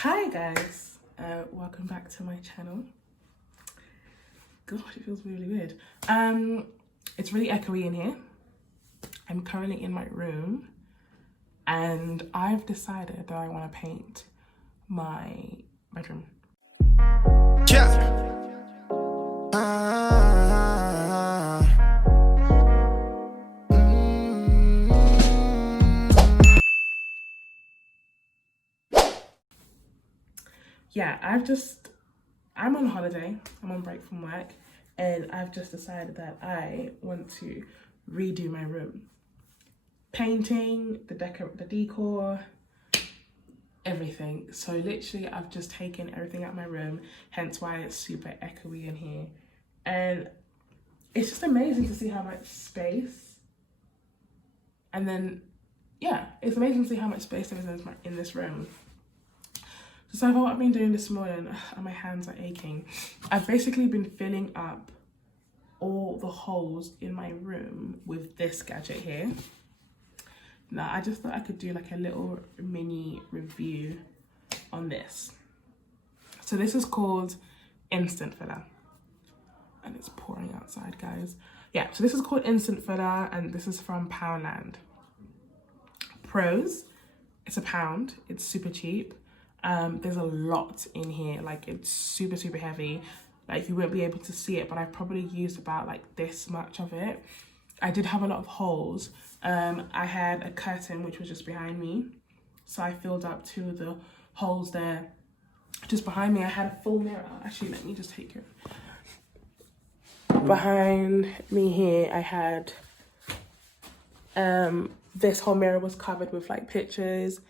Hi guys, welcome back to my channel. God, it feels really weird. It's really echoey in here. I'm currently in my room and I've decided that I want to paint my bedroom. Yeah, I'm on holiday, I'm on break from work, and I've just decided that I want to redo my room. Painting, the decor, everything. So literally I've just taken everything out of my room, hence why it's super echoey in here. And it's just amazing to see how much space, and then, yeah, it's amazing to see how much space there is in this room. So what I've been doing this morning, and my hands are aching, I've basically been filling up all the holes in my room with this gadget here. Now, I just thought I could do like a little mini review on this. So this is called Instant Filler. And it's pouring outside, guys. Yeah, so this is called Instant Filler, and this is from Poundland. Pros, it's £1, it's super cheap. There's a lot in here, like it's super heavy, like you won't be able to see it, but I probably used about like this much of it. I did have a lot of holes. I had a curtain which was just behind me, so I filled up 2 of the holes there just behind me. I had a full mirror. Actually, let me just take it. Behind me here I had this whole mirror was covered with like pictures,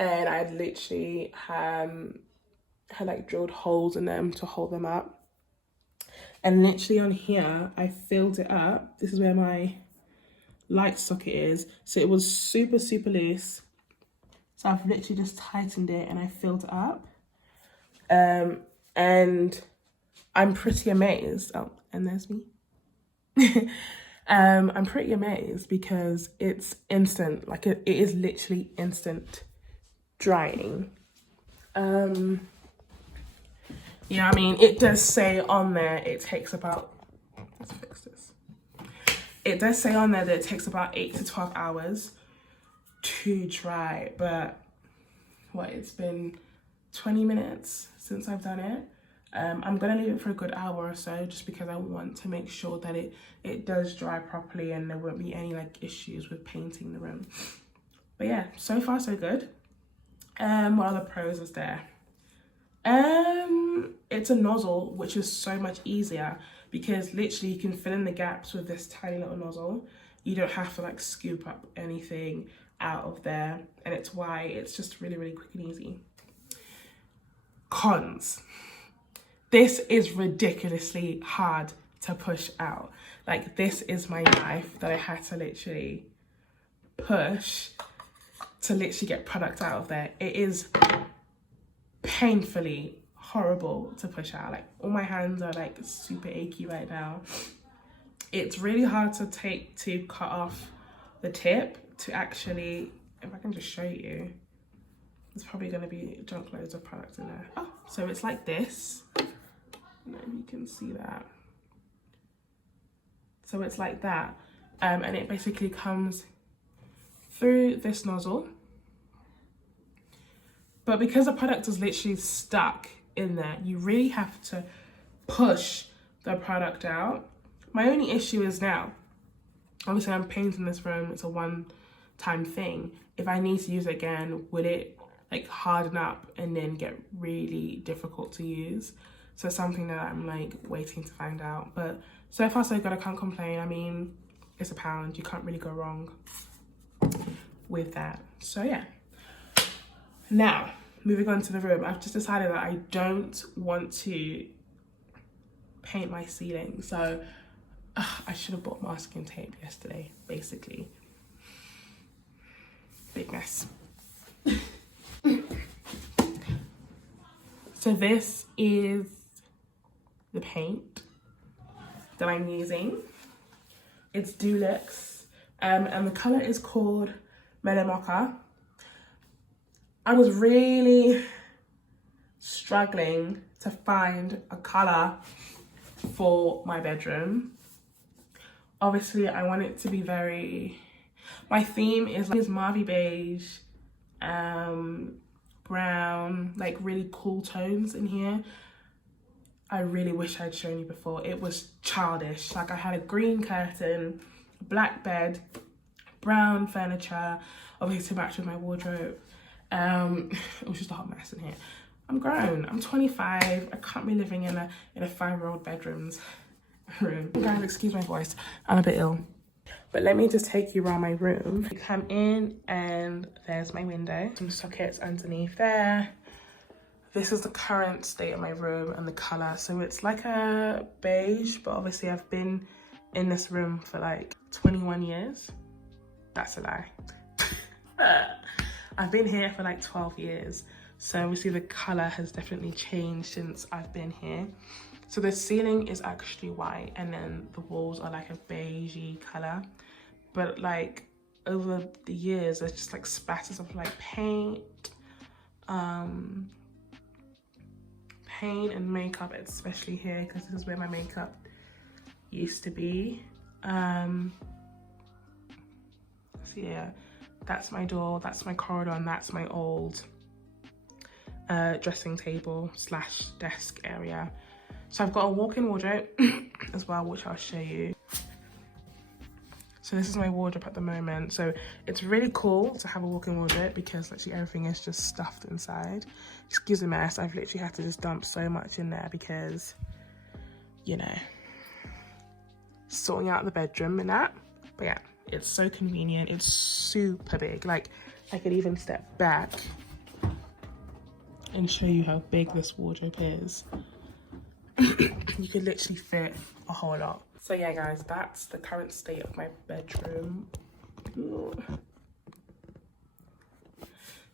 and I literally had like drilled holes in them to hold them up. And literally on here, I filled it up. This is where my light socket is. So it was super loose. So I've literally just tightened it and I filled it up. And I'm pretty amazed. Oh, and there's me. I'm pretty amazed because it's instant. Like it is literally instant drying. Yeah, I mean, it does say on there it takes about, let's fix this. It does say on there that it takes about 8 to 12 hours to dry, but what, it's been 20 minutes since I've done it. I'm gonna leave it for a good hour or so just because I want to make sure that it does dry properly and there won't be any like issues with painting the room. But yeah, so far so good. What other pros is there? It's a nozzle, which is so much easier because literally you can fill in the gaps with this tiny little nozzle. You don't have to like scoop up anything out of there, and it's why it's just really quick and easy. Cons. This is ridiculously hard to push out. Like, this is my knife that I had to literally push to literally get product out of there. It is painfully horrible to push out. Like, all my hands are like super achy right now. It's really hard to cut off the tip to actually, if I can just show you, there's probably going to be junk loads of product in there. Oh, so it's like this. I don't know if you can see that. So it's like that, and it basically comes through this nozzle. But because the product is literally stuck in there, you really have to push the product out. My only issue is now, obviously I'm painting this room, it's a one-time thing. If I need to use it again, would it like harden up and then get really difficult to use? So something that I'm like waiting to find out. But so far so good, I can't complain. I mean, it's £1, you can't really go wrong with that. So yeah. Now, moving on to the room, I've just decided that I don't want to paint my ceiling. So I should have bought masking tape yesterday, basically. Big mess. So this is the paint that I'm using. It's Dulux, and the color is called Mellow Mocha. I was really struggling to find a color for my bedroom. Obviously, I want it to be very, my theme is mauve beige, brown, like really cool tones in here. I really wish I'd shown you before. It was childish. Like I had a green curtain, black bed, brown furniture, obviously to match with my wardrobe. It was just a hot mess in here. I'm grown, I'm 25. I can't be living in a 5-year-old bedroom's room. Guys, excuse my voice, I'm a bit ill. But let me just take you around my room. You come in and there's my window. Some sockets underneath there. This is the current state of my room and the color. So it's like a beige, but obviously I've been in this room for like 21 years. That's a lie. I've been here for like 12 years. So obviously the color has definitely changed since I've been here. So the ceiling is actually white and then the walls are like a beigey color. But like over the years, there's just like spatters of like paint and makeup, especially here, because this is where my makeup used to be. So yeah, that's my door, that's my corridor, and that's my old dressing table slash desk area. So I've got a walk-in wardrobe as well, which I'll show you. So this is my wardrobe at the moment. So it's really cool to have a walk-in wardrobe because literally everything is just stuffed inside. Excuse the mess, I've literally had to just dump so much in there because, you know, sorting out the bedroom and that. But yeah, it's so convenient. It's super big. Like I could even step back and show you how big this wardrobe is. You could literally fit a whole lot. So yeah guys, that's the current state of my bedroom.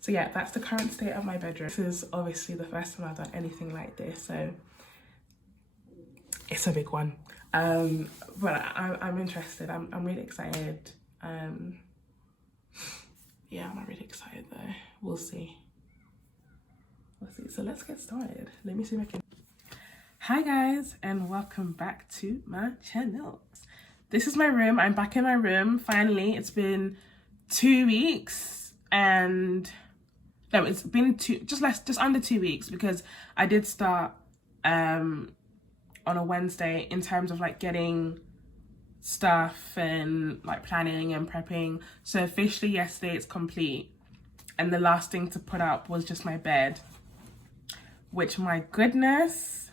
So yeah, that's the current state of my bedroom. This is obviously the first time I've done anything like this, so it's a big one. But I'm interested. I'm really excited. Yeah, I'm really excited though. We'll see. So let's get started. Let me see if I can. Hi guys, and welcome back to my channel. This is my room. I'm back in my room finally. It's been 2 weeks, and no, it's been just under 2 weeks, because I did start on a Wednesday in terms of like getting stuff and like planning and prepping. So officially yesterday it's complete, and the last thing to put up was just my bed, which, my goodness,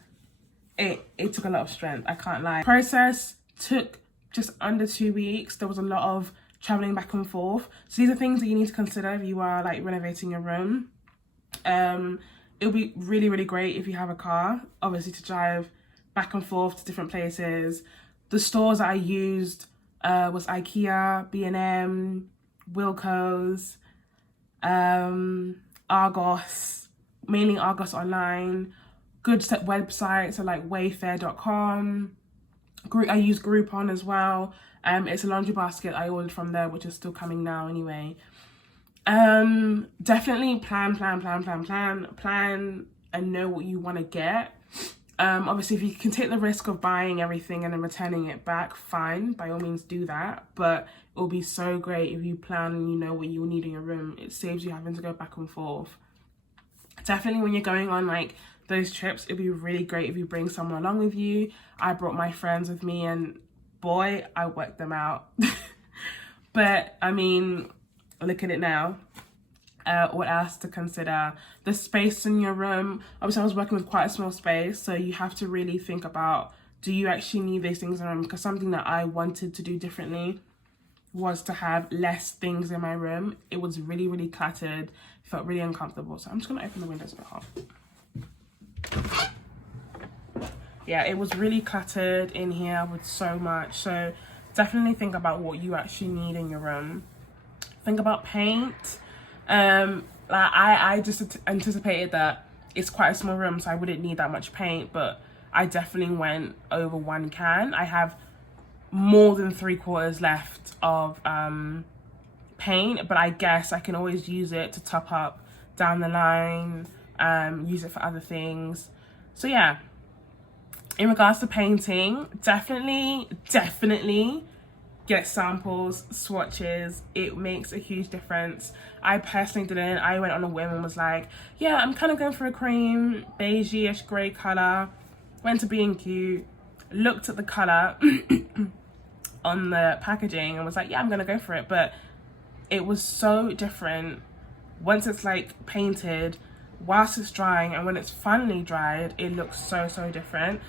it took a lot of strength, I can't lie. Process took just under 2 weeks. There was a lot of traveling back and forth. So these are things that you need to consider if you are like renovating your room. It'll be really, really great if you have a car, obviously, to drive back and forth to different places. The stores that I used was IKEA, B&M, Wilko's, Argos, mainly Argos online. Good websites are like wayfair.com. I use Groupon as well. It's a laundry basket I ordered from there, which is still coming now anyway. Definitely plan and know what you want to get. Obviously, if you can take the risk of buying everything and then returning it back, fine, by all means do that. But it will be so great if you plan and you know what you need in your room. It saves you having to go back and forth. Definitely when you're going on like those trips, it'd be really great if you bring someone along with you. I brought my friends with me, and boy, I worked them out. But I mean, look at it now. What else to consider? The space in your room. Obviously I was working with quite a small space, so you have to really think about, do you actually need these things in your room? Because something that I wanted to do differently was to have less things in my room. It was really, really cluttered. It felt really uncomfortable. So I'm just gonna open the windows a bit hot. Yeah, it was really cluttered in here with so much. So definitely think about what you actually need in your room. Think about paint. I just anticipated that it's quite a small room, so I wouldn't need that much paint, but I definitely went over 1 can. I have more than 3/4 left of paint, but I guess I can always use it to top up down the line. use it for other things. So yeah, in regards to painting, definitely get samples, swatches. It makes a huge difference. I personally didn't. I went on a whim and was like, yeah, I'm kind of going for a cream, beige-ish grey colour. Went to B&Q, looked at the colour on the packaging and was like, yeah, I'm gonna go for it. But it was so different once it's like painted, whilst it's drying, and when it's finally dried, it looks so different.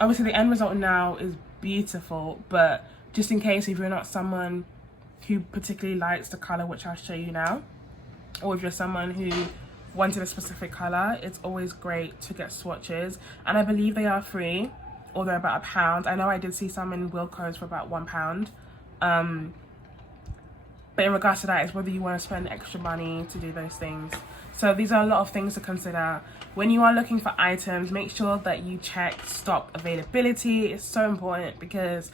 Obviously the end result now is beautiful, but just in case if you're not someone who particularly likes the colour, which I'll show you now, or if you're someone who wanted a specific colour, it's always great to get swatches. And I believe they are free, or they're about £1. I know I did see some in Wilko's for about £1. But in regards to that, it's whether you want to spend extra money to do those things. So these are a lot of things to consider. When you are looking for items, make sure that you check stock availability. It's so important, because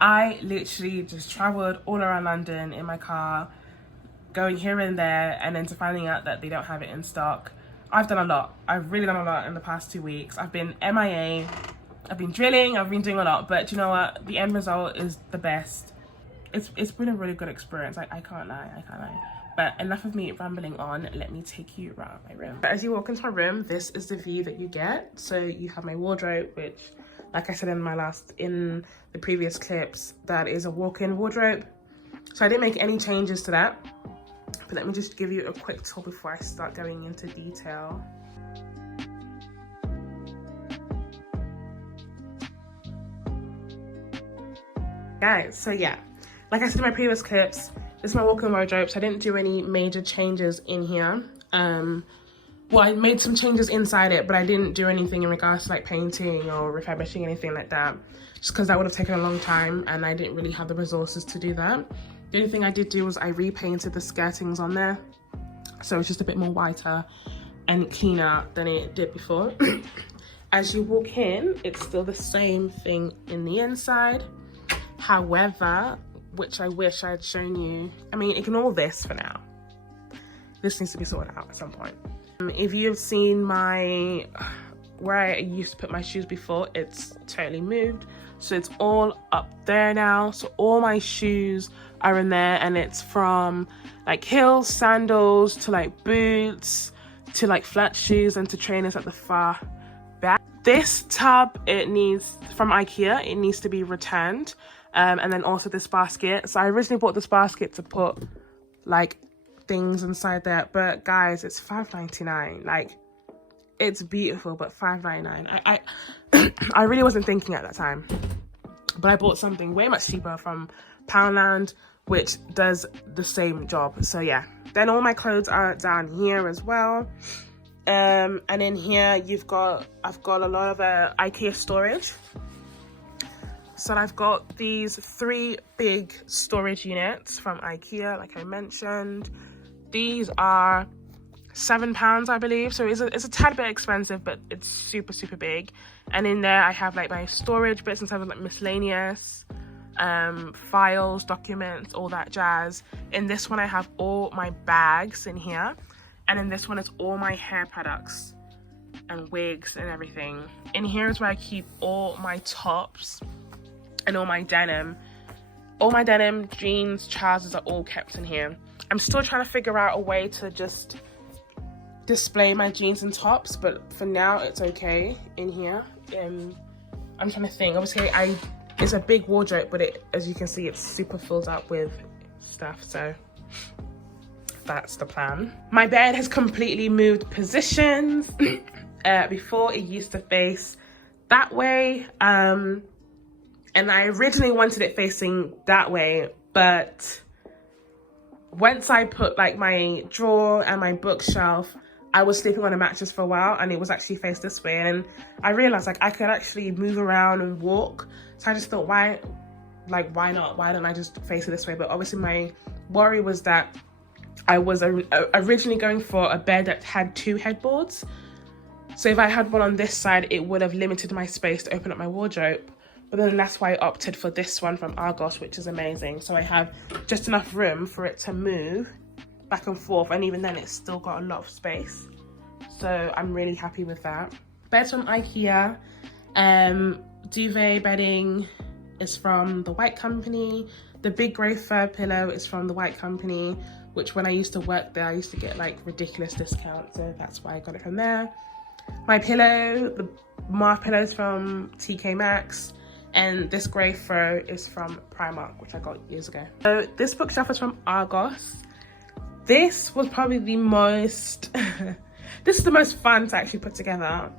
I literally just travelled all around London in my car, going here and there, and then to finding out that they don't have it in stock. I've done a lot. I've really done a lot in the past 2 weeks. I've been MIA, I've been drilling, I've been doing a lot, but you know what? The end result is the best. It's been a really good experience. I can't lie. But enough of me rambling on. Let me take you around my room. As you walk into my room, this is the view that you get. So you have my wardrobe, which, like I said in the previous clips, that is a walk-in wardrobe. So I didn't make any changes to that. But let me just give you a quick tour before I start going into detail. Guys, so yeah, like I said in my previous clips, this is my walk-in wardrobe, so I didn't do any major changes in here. Well, I made some changes inside it, but I didn't do anything in regards to like painting or refurbishing, anything like that, just because that would have taken a long time and I didn't really have the resources to do that. The only thing I did do was I repainted the skirtings on there, so it's just a bit more whiter and cleaner than it did before. As you walk in, it's still the same thing in the inside. However, which I wish I had shown you, I mean, ignore this for now. This needs to be sorted out at some point. If you've seen where I used to put my shoes before, it's totally moved. So it's all up there now. So all my shoes are in there, and it's from like heels, sandals, to like boots, to like flat shoes, and to trainers at the far back. This tub, from IKEA, it needs to be returned. And then also this basket. So I originally bought this basket to put like things inside there, but guys, it's £5.99. Like, it's beautiful, but £5.99. I really wasn't thinking at that time, but I bought something way much cheaper from Poundland, which does the same job. So yeah, then all my clothes are down here as well. And in here I've got a lot of IKEA storage. So I've got these 3 big storage units from IKEA, like I mentioned. These are £7, I believe. So it's a tad bit expensive, but it's super big. And in there I have like my storage bits in terms of like miscellaneous, files, documents, all that jazz. In this one I have all my bags in here. And in this one it's all my hair products and wigs and everything. In here is where I keep all my tops and all my denim. All my denim, jeans, trousers are all kept in here. I'm still trying to figure out a way to just display my jeans and tops, but for now it's okay in here. I'm trying to think. Obviously it's a big wardrobe, but as you can see, it's super filled up with stuff, so that's the plan. My bed has completely moved positions. Before it used to face that way, and I originally wanted it facing that way, but once I put like my drawer and my bookshelf, I was sleeping on a mattress for a while and it was actually faced this way, and I realized like I could actually move around and walk. So I just thought, why not? Why don't I just face it this way? But obviously my worry was that I was originally going for a bed that had 2 headboards. So if I had one on this side, it would have limited my space to open up my wardrobe. But then that's why I opted for this one from Argos, which is amazing. So I have just enough room for it to move back and forth. And even then, it's still got a lot of space. so I'm really happy with that. Beds from IKEA. Duvet bedding is from the White Company. The big grey fur pillow is from the White Company, which when I used to work there, I used to get like ridiculous discounts, so that's why I got it from there. My pillow, the Marv pillow is from TK Maxx, and this grey fur is from Primark, which I got years ago. So this bookshelf is from Argos. This was probably the most, this is the most fun to actually put together.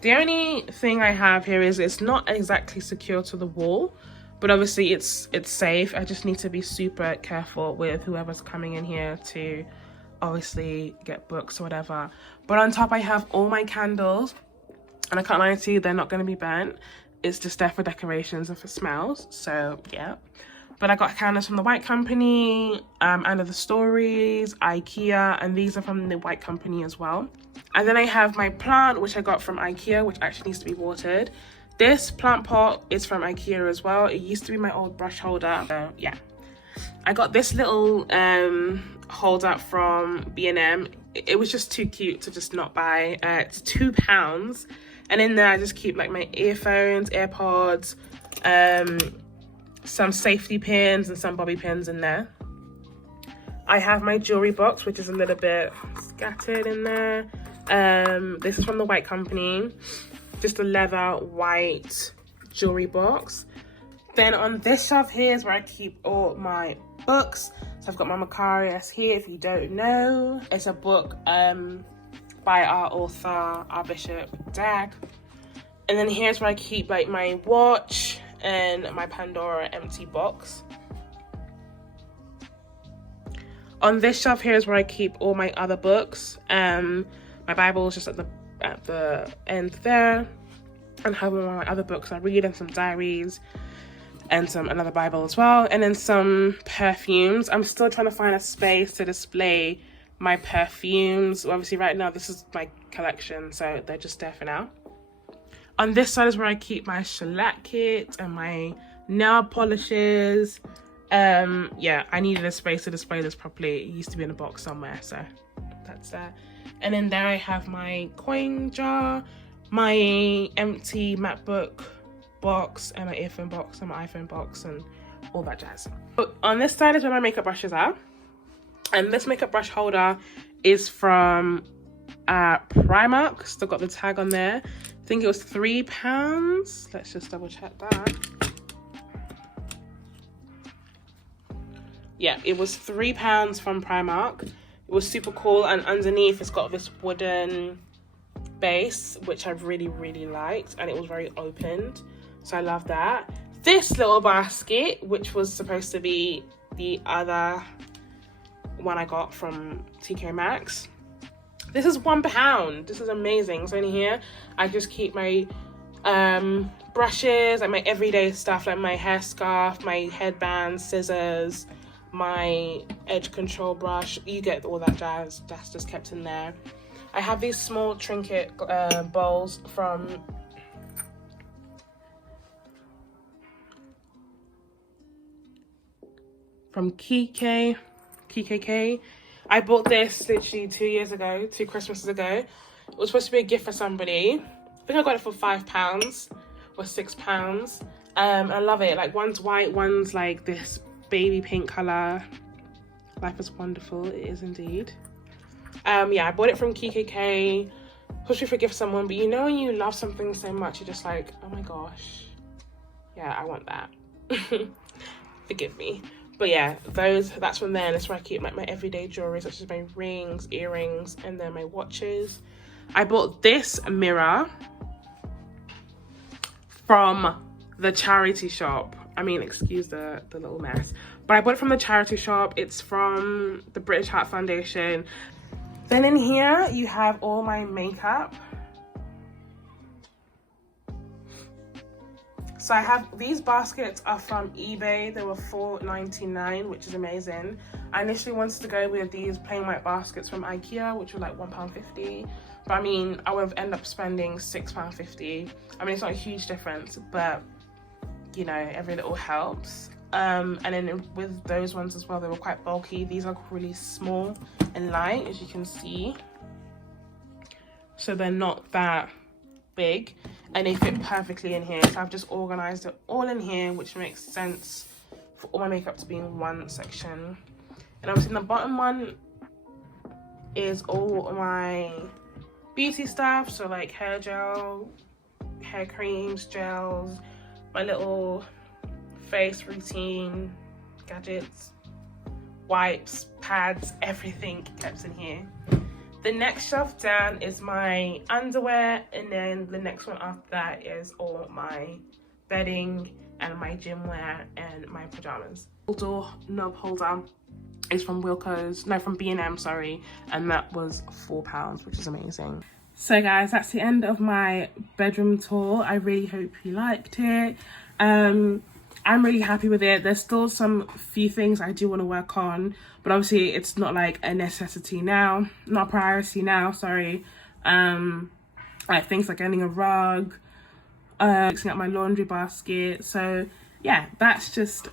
The only thing I have here is it's not exactly secure to the wall, but obviously it's safe. I just need to be super careful with whoever's coming in here to obviously get books or whatever. But on top I have all my candles, and I can't lie to you, they're not going to be burnt. It's just there for decorations and for smells, so yeah. But I got candles from the White Company, Under the Stories, IKEA, and these are from the White Company as well. And then I have my plant, which I got from IKEA, which actually needs to be watered. This plant pot is from IKEA as well. It used to be my old brush holder, so yeah. I got this little holder from B&M. It was just too cute to just not buy. It's £2. And in there I just keep like my earphones, AirPods, some safety pins and some bobby pins in there. I have my jewelry box, which is a little bit scattered in there. This is from the White Company, just a leather white jewelry box. Then on this shelf here is where I keep all my books. So I've got my Macarius here, if you don't know. It's a book by our author, our Bishop Dag. And then here's where I keep like my watch and my Pandora empty box. On this shelf here is where I keep all my other books. My Bible is just at the end there, and have all my other books I read, and some diaries, and another Bible as well, and then some perfumes. I'm still trying to find a space to display my perfumes. Obviously right now this is my collection, so they're just there for now. On this side is where I keep my shellac kit and my nail polishes. Yeah, I needed a space to display this properly. It used to be in a box somewhere, so that's that. And then there I have my coin jar, my empty MacBook box, and my earphone box, and my iPhone box, and all that jazz. But on this side is where my makeup brushes are. And this makeup brush holder is from Primark. Still got the tag on there. I think it was £3. Let's just double check that. Yeah, it was £3 from Primark. It was super cool, and underneath it's got this wooden base, which I really, really liked, and it was very opened, so I love that. This little basket, which was supposed to be the other one I got from TK Maxx. This is £1. This is amazing. So in here I just keep my brushes, like my everyday stuff, like my hair scarf, my headband, scissors, my edge control brush. You get all that jazz. That's just kept in there. I have these small trinket bowls from KKK. I bought this literally 2 Christmases ago. It was supposed to be a gift for somebody. I think I got it for £5 or £6. I love it. Like, one's white, one's like this baby pink color. Life is wonderful. It is indeed. Yeah, I bought it from KKK. Supposed to be for a gift for someone, but you know when you love something so much, you're just like, oh my gosh, yeah, I want that. Forgive me. But yeah, that's from there, and that's where I keep my everyday jewelry, such as my rings, earrings, and then my watches. I bought this mirror from the charity shop. I mean, excuse the little mess, but I bought it from the charity shop. It's from the British Heart Foundation. Then in here you have all my makeup. So I have these baskets are from eBay. They were $4.99, which is amazing. I initially wanted to go with these plain white baskets from IKEA, which were like £1.50. But I mean, I would have ended up spending £6.50. I mean, it's not a huge difference, but you know, every little helps. And then with those ones as well, they were quite bulky. These are really small and light, as you can see. so they're not that big, and they fit perfectly in here. So I've just organized it all in here, which makes sense for all my makeup to be in one section. And obviously in the bottom one is all my beauty stuff, so like hair gel, hair creams, gels, my little face routine gadgets, wipes, pads, everything kept in here. The next shelf down is my underwear, and then the next one after that is all my bedding and my gym wear and my pajamas. Door knob holder is from from B&M, sorry, and that was £4, which is amazing. So guys, that's the end of my bedroom tour. I really hope you liked it. I'm really happy with it. There's still some few things I do want to work on, but obviously it's not like a necessity now, not a priority now, sorry. Like things like getting a rug, fixing up my laundry basket. So yeah, that's just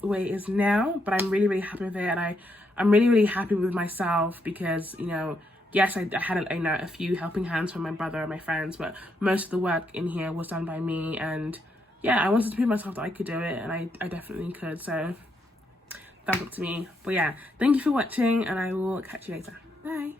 the way it is now, but I'm really happy with it, and I'm really happy with myself because, you know, yes, I had a few helping hands from my brother and my friends, but most of the work in here was done by me. And yeah, I wanted to prove myself that I could do it, and I definitely could. So that's up to me. But yeah, thank you for watching, and I will catch you later. Bye.